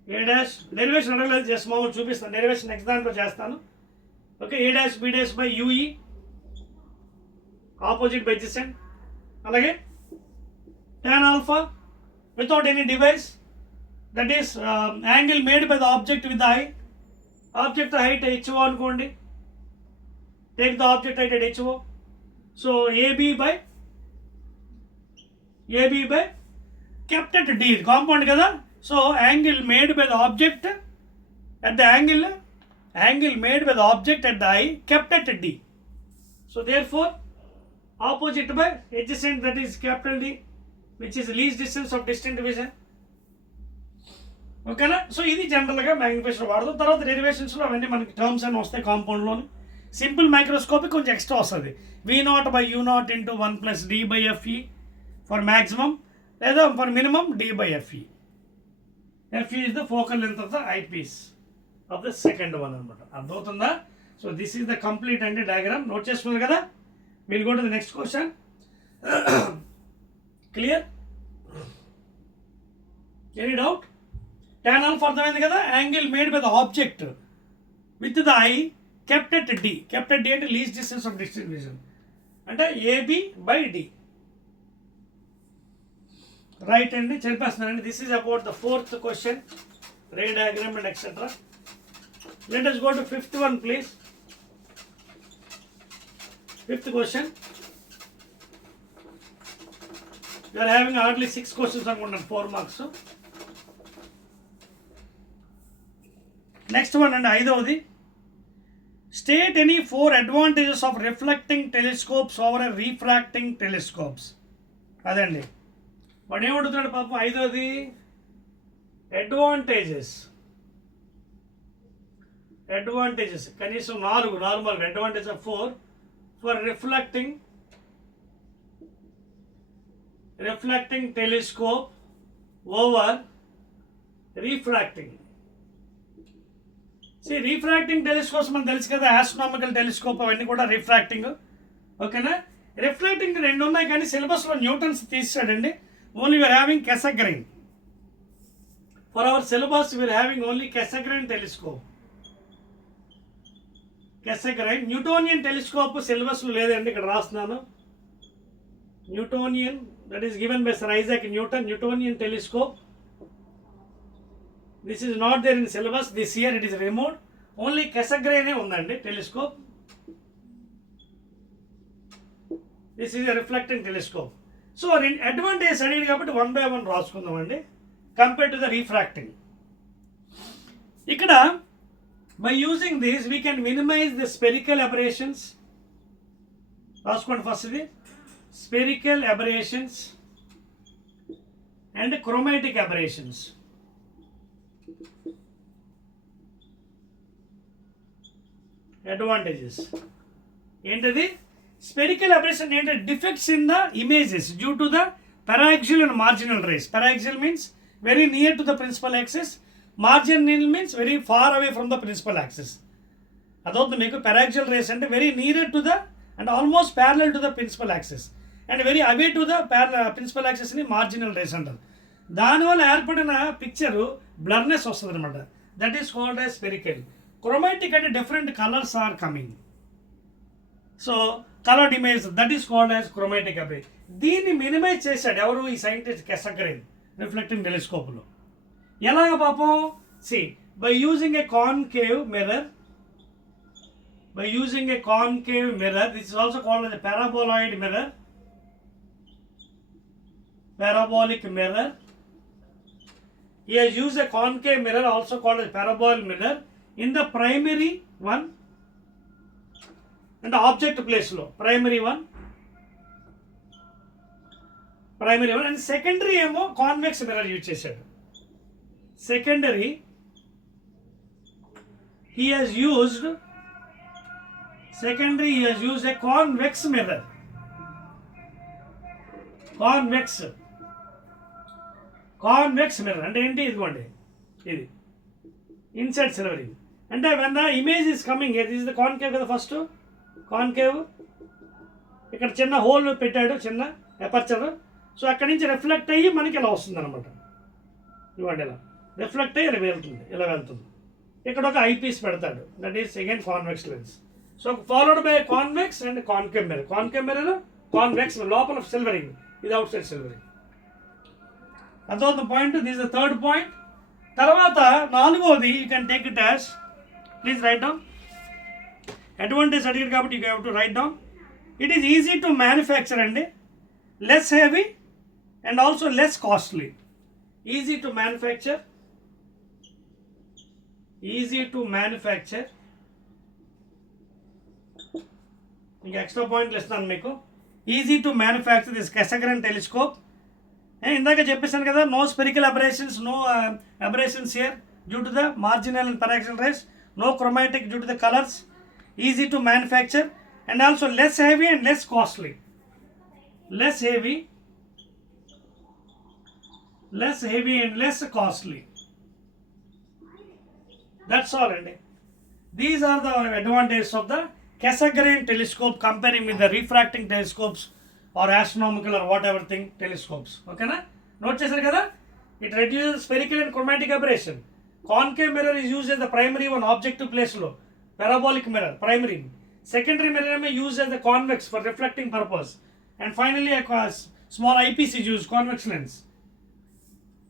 A dash derivation adagaledu just maamulu chupistanu, derivation next danlo chestanu. Okay, A dash B dash by UE, opposite by adjacent. Alage tan alpha without any device, that is angle made by the object with the eye. Object height HO anukondi. Take the object height at HO. So AB by kept at D. Compound kada. So angle made by the object at the angle made by the object at the eye kept at D. So therefore opposite by adjacent, that is capital D, which is least distance of distant vision. Okay na? So this is general magnification. Tarvata derivations lo avandi manaki terms and vastayi compound lo. Simple microscopy కొంచెం extra వస్తుంది, V0/U0 into 1 plus D/FE for maximum, లేదా for minimum D/FE. FE is the focal length of the eyepiece of the second one అనమాట. అర్థమవుతుందా? So this is the complete అండి diagram. Note చేసుకున్నారు కదా? Will go to the next question. Clear? Any doubt? tan alpha అర్థమైంది కదా? Angle made by the object with the eye kept at D. kept at D అంటే least distance of distribution అంటే AB/D. Right అండి, చెప్పేస్తున్నానండి. This is about the fourth question, ray diagram and etcetera. Let us go to fifth one please. Fifth question. You are having hardly 6 questions అనుకుంటాను, 4 marks. Next one అండి, ఐదవది. State any 4 advantages of reflecting telescopes over a refracting telescopes. అదండి వాడు ఏమడుగుతున్నాడు పాపం, ఐదవది advantages కనీసం 4 normal advantage of 4 for reflecting telescope over refracting. Refracting telescopes మనకు తెలుసు కదా, ఆస్ట్రోనామికల్ టెలిస్కోప్ అవన్నీ కూడా రిఫ్రాక్టింగ్. ఓకేనా? రిఫ్రాక్టింగ్ 2 ఉన్నాయి కానీ సిలబస్లో న్యూటన్స్ తీసాడండి. Only we're having Cassegrain. For our syllabus we're having only Cassegrain telescope. Cassegrain Newtonian telescope సిలబస్లో లేదండి, ఇక్కడ రాస్తున్నాను. Newtonian, that is given by sir Isaac Newton. Newtonian telescope, this is not there in syllabus. This year it is removed. Only Cassegrain ఉందండి telescope. This is a reflecting telescope. So advantage అడిగింది కాబట్టి 1 by 1 రాసుకుందామండి. Compared to the refracting, ఇక్కడ by using this we can minimize the spherical aberrations. రాసుకోండి ఫస్ట్ ఇది, spherical aberrations and chromatic aberrations. Advantages ఏంటది? Spherical aberration ఏంటంటే defects in the images due to the paraxial and marginal rays. Paraxial means very near to the principal axis, marginal means very far away from the principal axis. అదవుతుంది మీకు. paraxial rays అంటే very nearer to the and almost parallel to the principal axis and very away to the principal axis ని marginal rays అంటారు. దానివల్ల ఏర్పడిన picture blurness వస్తుంది అనమాట. That is called as spherical. Chromatic అంటే different colours are coming. So coloured image, that is called as chromatic అబే. దీన్ని minimise చేశాడు ఎవరు? ఈ సైంటిస్ట్ కెసగ్రైన్ రిఫ్లెక్టింగ్ టెలిస్కోప్లో. ఎలాగ పాపం? See by using a concave mirror, this is also called as paraboloid mirror, parabolic mirror. He has used a concave mirror also called as parabolic mirror in the primary one and the object place lo. Primary one and secondary emo convex mirror use chesadu. Secondary he has used a convex mirror. Convex mirror అంటే ఏంటి? ఇదిగోండి, ఇది inside silvering అంటే when the image is coming, ఇది is the concave కదా. First concave ఇక్కడ చిన్న హోల్ పెట్టాడు, చిన్న ఎపర్చర్. సో అక్కడి నుంచి రిఫ్లెక్ట్ అయ్యి మనకి ఇలా వస్తుంది అనమాట. ఇవ్వండి, ఇలా రిఫ్లెక్ట్ అయ్యి ఇలా వెళ్తుంది. ఇక్కడ ఒక ఐపీస్ పెడతాడు, that is again convex lens. So followed by convex and concave mirror. Concave mirror, convex లోపల సిల్వరింగ్, ఇది అవుట్ సైడ్ సిల్వరింగ్. అదొక point. This the third point. తర్వాత నాలుగోది, you can take it as, please write down. Advantage అడిగారు కాబట్టి you have to write down. It is easy to manufacture అండి, less heavy and also less costly. Easy to manufacture, మీకు extra పాయింట్లు ఇస్తాను మీకు. Easy to manufacture this Cassegrain telescope. ఇందాక చెప్పేసాను కదా, no spherical aberrations, no aberrations here due to the marginal and paraxial rays, no chromatic due to the colours. easy to manufacture, and also less heavy and less costly. Less heavy and less costly. That's all, and these are the advantages of the Cassegrain telescope comparing with the refracting telescopes or astronomical or whatever thing telescopes. Okay na? Note chesaru kada? It reduces spherical and chromatic aberration. Concave mirror is used as the primary one, objective place lo. Parabolic mirror, primary. Secondary mirror may used as the convex for reflecting purpose. And finally a small eyepiece is used, convex lens.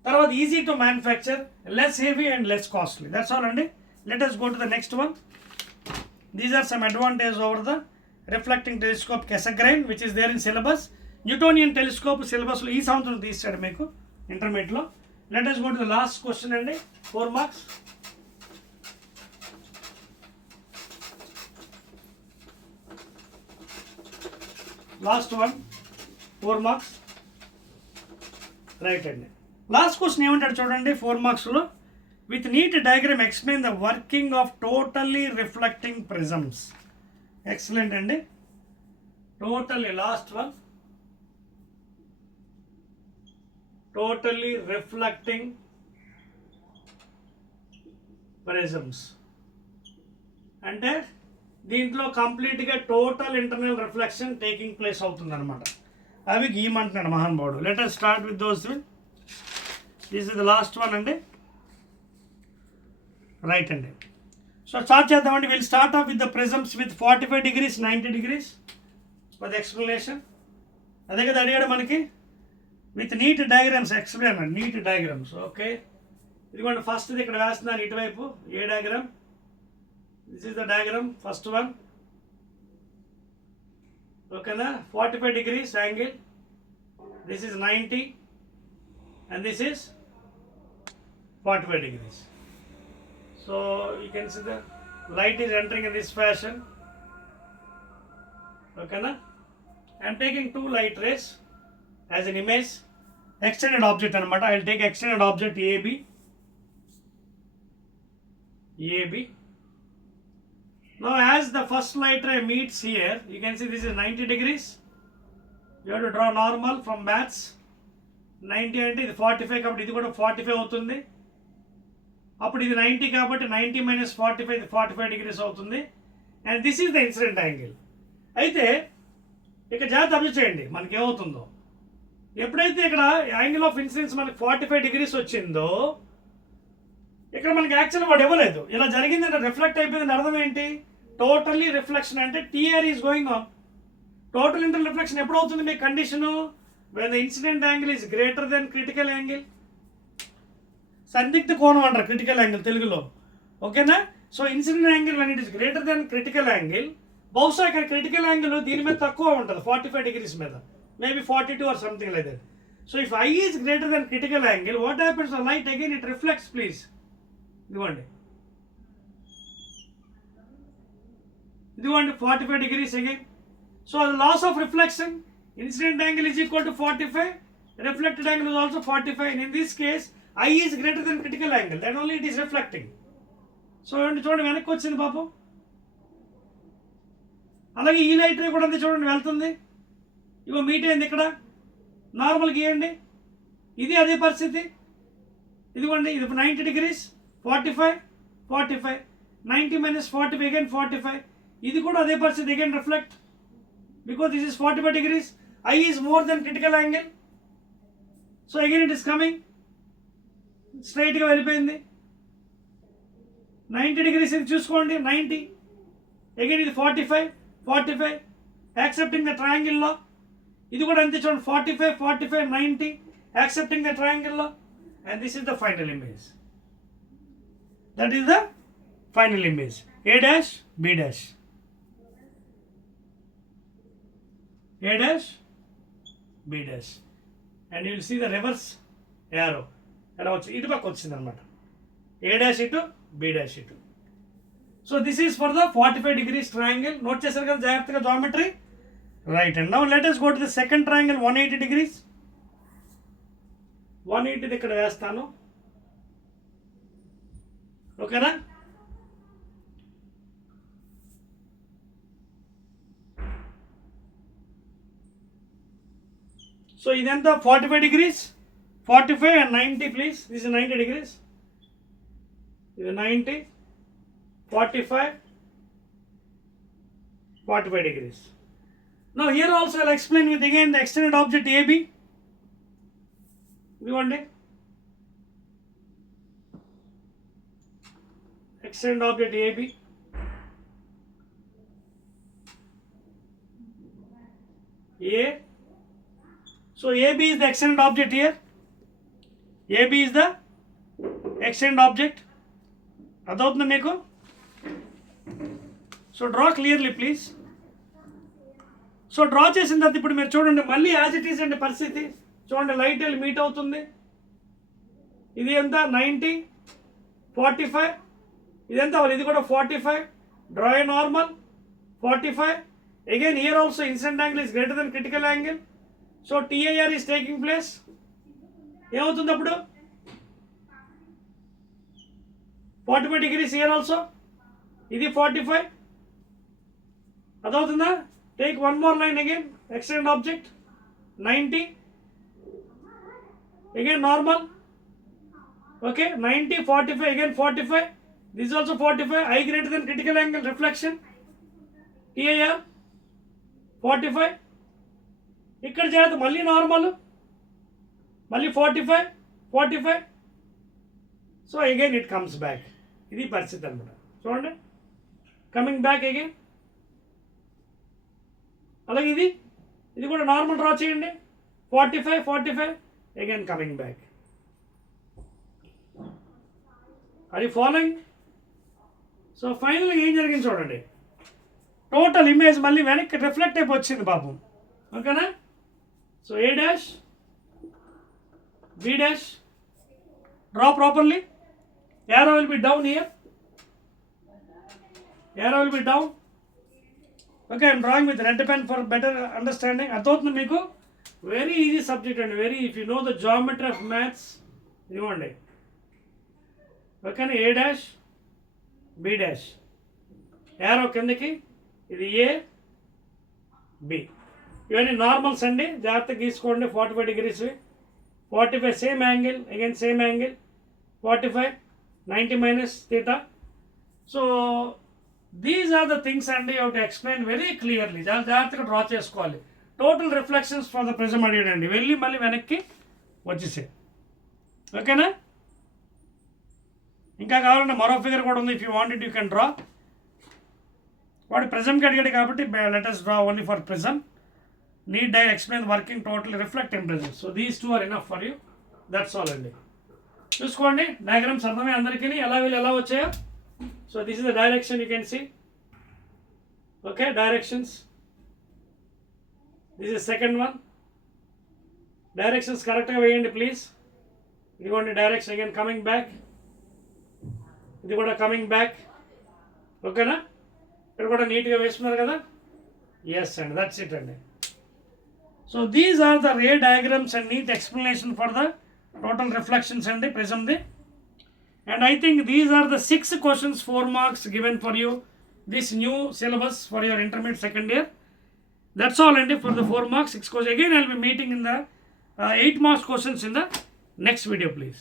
Tarvata easy to manufacture, less heavy and less costly. That's all, andi. Let us go to the next one. These are some advantages over the reflecting telescope Cassegrain, which is there in syllabus. Newtonian telescope syllabus lo ee samvatsam teesadu meeku intermediate lo. Let us go to the last question, andi. 4 marks. Last one, 4 marks. Right, andi. Last question ఏమంటాడు చూడండి 4 మార్క్స్ లో. With neat diagram explain the working of totally reflecting prisms. Excellent, andi. Totally, last one. Totally reflecting prisms. అంటే దీంట్లో కంప్లీట్గా total internal reflection taking place అవుతుంది అనమాట. అవి గీయమంటున్నాడు మహానుభావుడు. Let us start with those. This is the last one, అండి. Right అండి. సో స్టార్ట్ చేద్దామండి. Will start off with the prisms with 45 degrees 90 degrees for the explanation. అదే కదా అడిగాడు మనకి. విత్ నీట్ డయాగ్రామ్స్ ఎక్స్ప్లెయిన్ అండి. Neat diagrams. ఓకే, ఇదిగోండి ఫస్ట్ది ఇక్కడ వేస్తున్నాను ఇటువైపు a diagram. This is the diagram, first one. ఓకేనా, 45 degrees angle. This is 90 and this is 45 degrees. So you can see the light is entering in this fashion. Okay na? I am taking 2 light rays as an image. Extended object anamata. I will take extended object AB. Now as the first light ray meets here, you can see this is 90 degrees. You have to draw normal from bats. 90 అంటే ఇది 45 కాబట్టి ఇది కూడా 45 అవుతుంది. అప్పుడు ఇది 90 కాబట్టి 90 minus 45 ఇది 45 degrees అవుతుంది. And this is the incident angle. అయితే ఇక్కడ జాగ్రత్త అబ్జర్వ్ చేయండి మనకి ఏమవుతుందో. ఎప్పుడైతే ఇక్కడ యాంగిల్ ఆఫ్ ఇన్సిడెన్స్ మనకి 45 degrees వచ్చిందో ఇక్కడ మనకి యాక్చువల్గా వాడు ఇవ్వలేదు. ఇలా జరిగిందంటే రిఫ్లెక్ట్ అయిపోయిందని అర్థం ఏంటి? టోటల్లీ రిఫ్లెక్షన్ అంటే TR is going on. Total inter reflection ఎప్పుడు అవుతుంది మీ condition? when the incident angle is greater than critical angle. సందిగ్ధ కోణం అంటారు క్రిటికల్ యాంగిల్ తెలుగులో. ఓకేనా? So incident angle when it is greater than critical angle, బహుశా ఇక్కడ క్రిటికల్ యాంగిల్ దీని మీద తక్కువ ఉంటుంది 45 degrees మీద, మేబీ 42 or something like that. So if I is greater than critical angle, what happens to light? Again it reflects, please. ఇదిగోండి 45 degrees again. So the loss of reflection, incident angle is equal to 45, reflected angle is also 45, and in this case I is greater than critical angle, then only it is reflecting. So చూడండి వెనక్కి వచ్చింది పాపం. అలాగే ఈ light ray కూడా అంతే చూడండి వెళ్తుంది. ఇగో మీట్ అయింది ఇక్కడ. నార్మల్ గీయండి. ఇది అదే పరిస్థితి. ఇదిగోండి ఇది 90 degrees 45 45 90 minus 45 again 45. ఇది కూడా అదే పరిస్థితి, again reflect because this is 45 degrees. I is more than critical angle, so again it is coming straight గా వెళ్ళిపోయింది. 90 degrees ఇది చూసుకోండి 90, again ఇది 45 45 accepting the triangle law. ఇది కూడా అంతే చూడండి 45 45 90 accepting the triangle law, and this is the final image. That is the final image. A dash B dash, A dash B dash, and you will see the reverse arrow ఎలా వచ్చి ఇటు పక్క వచ్చింది అనమాట. A dash ఇటు B dash ఇటు. So this is for the 45 degrees triangle. Note చేశారు కదా జాగ్రత్తగా geometry. Right and now let us go to the second triangle 180 degrees. 180 ఇక్కడ వేస్తాను. ఓకేనా? So identa 45 degrees, 45 and 90 please. This is 90 degrees. This is 90, 45, 45 degrees. Now here also I'll explain with again the extended object AB. Extended object AB. A. So AB is the extended object here. AB is the extended object. అర్థమవుతుందా మీకు? So draw clearly please. So draw చేసిన తర్వాత ఇప్పుడు మీరు చూడండి మళ్ళీ as it is అండి పరిస్థితి. చూడండి లైట్ వెళ్ళి మీట్ అవుతుంది. ఇది ఎంత 90, 45. ఇది ఎంత అవ్వాలి? ఇది కూడా 45. డ్రా ఏ నార్మల్ 45. Again here also incident angle is greater than critical angle. So TIR is taking place. ఏమవుతుంది అప్పుడు? 45 degrees here also. ఇది 45. అదవుతుందా? Take one more line again. Extended object 90. Again normal. Okay, 90, 45, again 45. This is also 45. I greater than critical angle reflection. TIR 45. ఇక్కడ చేద్దాం మళ్ళీ నార్మల్, మళ్ళీ 45, 45. So again it comes back. ఇది పరిస్థితి అనమాట. చూడండి కమింగ్ బ్యాక్ అగైన్. అలాగే ఇది కూడా నార్మల్ డ్రా చేయండి. 45, 45, అగైన్ కమింగ్ బ్యాక్. అది ఫాలోయింగ్. సో ఫైనల్గా ఏం జరిగింది చూడండి. టోటల్ ఇమేజ్ మళ్ళీ వెనక్కి రిఫ్లెక్ట్ అయిపోయి వచ్చింది పాపం. ఓకేనా? So A dash, B dash, draw properly. Arrow will be down here. Arrow will be down. Okay, I am drawing with red pen for better understanding. అర్థమవుతుంది మీకు? వెరీ ఈజీ సబ్జెక్ట్ అండి. Very if you know the geometry of maths ఇవ్వండి. ఓకేనా? A dash, B dash, arrow కిందకి. ఇది A, B. ఇవన్నీ నార్మల్స్ అండి. జాగ్రత్తగా గీసుకోండి. 45 degrees, 45 same angle, again same angle, 45, 90 minus theta. So these are the things and you have to explain very clearly. జాగ్రత్తగా draw చేసుకోవాలి. Total reflections for the prism అడిగాడండి. వెళ్ళి మళ్ళీ వెనక్కి వచ్చేసే. ఓకేనా? ఇంకా కావాలంటే మరో ఫిగర్ కూడా ఉంది. If you want it you can draw. వాడు ప్రిజంకి అడిగాడు కాబట్టి let us draw only for prism. Need I explain working total reflecting prism. So these two are enough for you. That's all అండి. చూసుకోండి డయాగ్రామ్స్ అర్థమే అందరికీ ఎలా వెళ్ళి ఎలా వచ్చాయో. So this is the direction you can see. Okay, directions. This is second one. Directions కరెక్ట్గా వేయండి ప్లీజ్. ఇదిగోండి డైరెక్షన్ అగైన్ కమింగ్ బ్యాక్. ఇది కూడా కమింగ్ బ్యాక్. ఓకేనా? ఇక్కడ కూడా నీట్గా వేస్తున్నారు కదా. ఎస్ అండి, దట్స్ ఇట్ అండి. So these are the ray diagrams and neat explanation for the total reflections and the prism the. And I think these are the 6 questions, 4 marks given for you, this new syllabus for your intermediate second year. That's all and for the 4 marks 6 questions. Again I will be meeting in the 8 marks questions in the next video please.